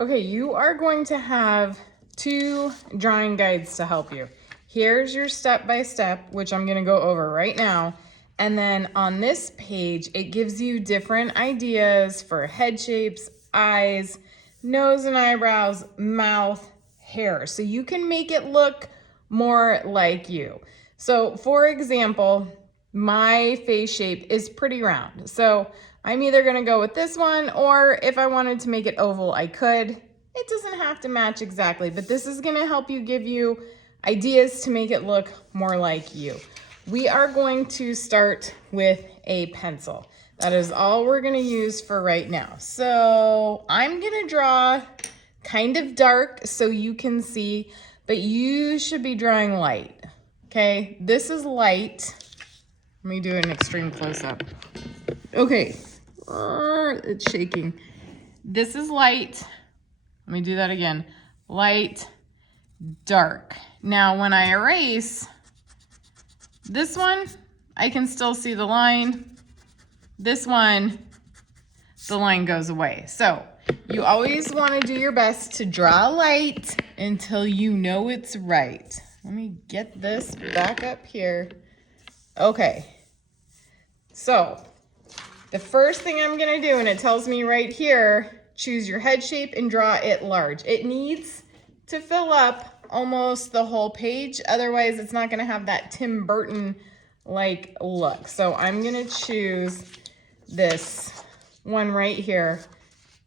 Okay, you are going to have two drawing guides to help you. Here's your step-by-step, which I'm gonna go over right now. And then on this page, it gives you different ideas for head shapes, eyes, nose and eyebrows, mouth, hair. So you can make it look more like you. So for example, my face shape is pretty round. So I'm either gonna go with this one, or if I wanted to make it oval, I could. It doesn't have to match exactly, but this is gonna help you give you ideas to make it look more like you. We are going to start with a pencil. That is all we're gonna use for right now. So I'm gonna draw kind of dark so you can see, but you should be drawing light, okay? This is light. Let me do an extreme close-up. Okay, it's shaking. This is light. Let me do that again. Light, dark. Now when I erase this one, I can still see the line. This one, the line goes away. So you always want to do your best to draw light until you know it's right. Let me get this back up here. Okay, so the first thing I'm gonna do, and it tells me right here, choose your head shape and draw it large. It needs to fill up almost the whole page, otherwise it's not gonna have that Tim Burton-like look. So I'm gonna choose this one right here,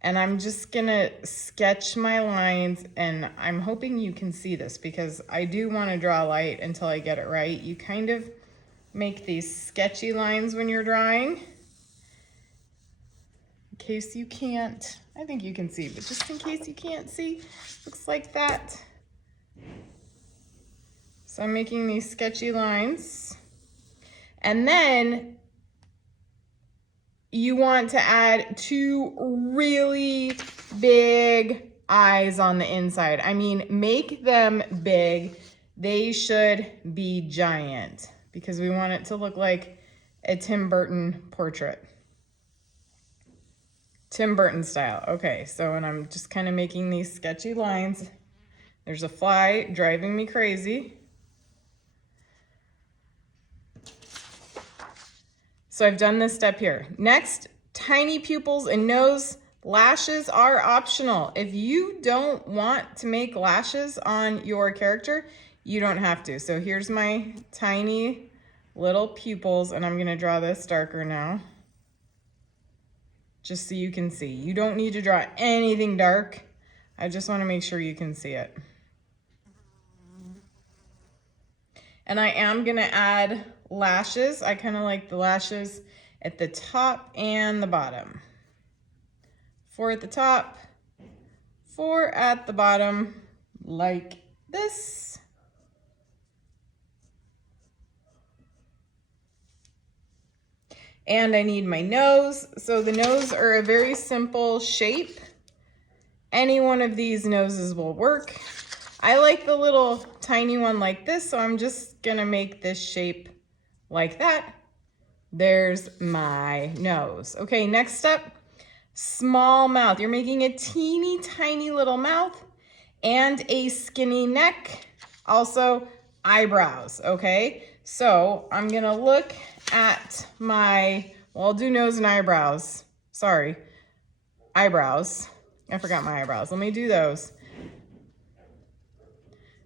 and I'm just gonna sketch my lines, and I'm hoping you can see this because I do wanna draw light until I get it right. You kind of make these sketchy lines when you're drawing. In case you can't, I think you can see, but just in case you can't see, looks like that. So I'm making these sketchy lines. And then you want to add two really big eyes on the inside. I mean, make them big. They should be giant because we want it to look like a Tim Burton portrait. Tim Burton style. Okay, so and I'm just kind of making these sketchy lines. There's a fly driving me crazy. So I've done this step here. Next, tiny pupils and nose. Lashes are optional. If you don't want to make lashes on your character, you don't have to. So here's my tiny little pupils, and I'm gonna draw this darker now, just so you can see. You don't need to draw anything dark. I just wanna make sure you can see it. And I am gonna add lashes. I kind of like the lashes at the top and the bottom. 4 at the top, 4 at the bottom, like this. And I need my nose. So the nose are a very simple shape. Any one of these noses will work. I like the little tiny one like this, so I'm just gonna make this shape like that. There's my nose. Okay, next step, small mouth. You're making a teeny tiny little mouth and a skinny neck. Also eyebrows, okay? So I'm gonna look at my, well, I'll do nose and eyebrows. Sorry, eyebrows. I forgot my eyebrows. Let me do those.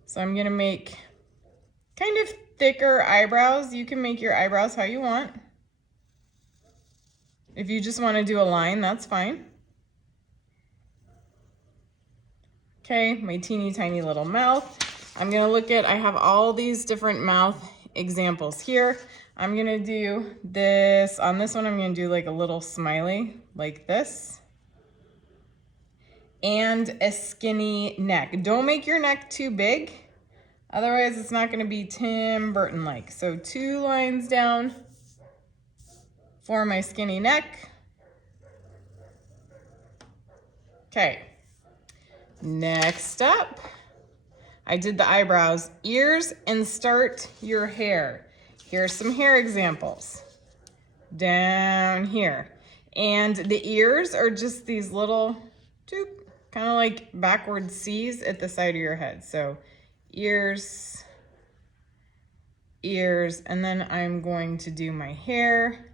So I'm gonna make kind of thicker eyebrows. You can make your eyebrows how you want. If you just wanna do a line, that's fine. Okay, my teeny tiny little mouth. I'm gonna look at, I have all these different mouth examples here. I'm gonna do this, on this one I'm gonna do like a little smiley, like this. And a skinny neck. Don't make your neck too big, otherwise it's not gonna be Tim Burton-like. So 2 lines down for my skinny neck. Okay, next up, I did the eyebrows, ears, and start your hair. Here's some hair examples down here. And the ears are just these little, kind of like backward C's at the side of your head. So ears, ears, and then I'm going to do my hair.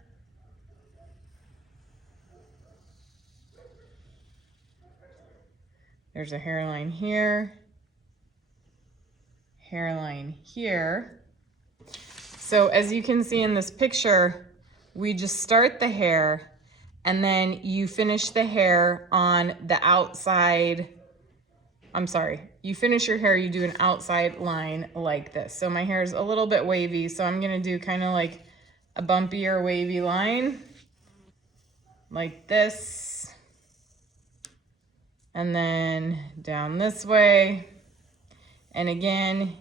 There's a hairline here, hairline here. So as you can see in this picture, we just start the hair and then you finish the hair on the outside. I'm sorry, you finish your hair, you do an outside line like this. So my hair is a little bit wavy, so I'm gonna do kind of like a bumpier wavy line like this. And then down this way. And again,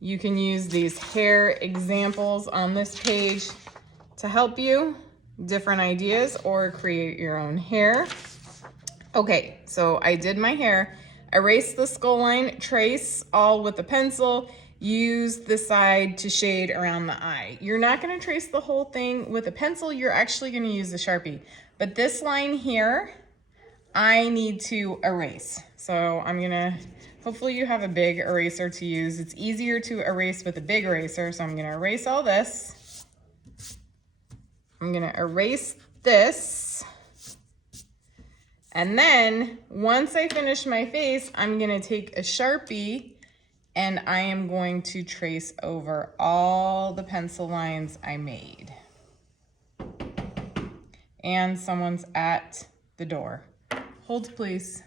you can use these hair examples on this page to help you, different ideas, or create your own hair. Okay, so I did my hair. Erase the skull line, trace all with a pencil, use the side to shade around the eye. You're not gonna trace the whole thing with a pencil, you're actually gonna use the Sharpie. But this line here, I need to erase. So I'm gonna, hopefully you have a big eraser to use. It's easier to erase with a big eraser, so I'm gonna erase all this. I'm gonna erase this. And then once I finish my face, I'm gonna take a Sharpie and I am going to trace over all the pencil lines I made. And someone's at the door. Hold, please.